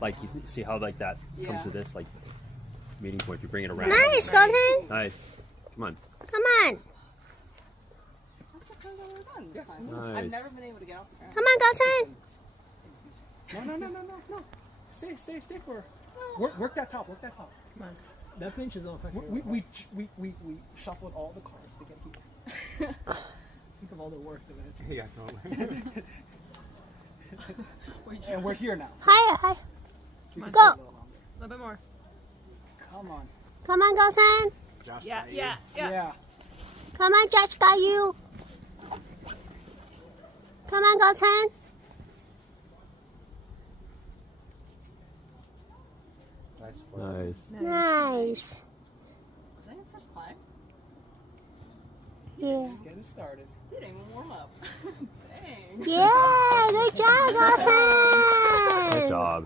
like you see how like that comes to this like meeting point if you bring it around. Nice, Golden. Nice. Come on. Come on. Nice. I've never been able to get off the ground. Come on, Golden. No. Stay for. Work that top. Work that top. Come on. That pinch is on fire. We shuffled all the cards to get here. Think of all the work that we had to Yeah, no. And we're here now. Higher. We can Go. stay a little longer. A little bit more. Come on. Come on, Golden. Josh, Yeah. Come on, Josh, got you. Come on, Golden. Nice. Nice. Was that your first climb? Yeah. Just getting started. You didn't even warm up. Dang. Yeah, good job, Golden.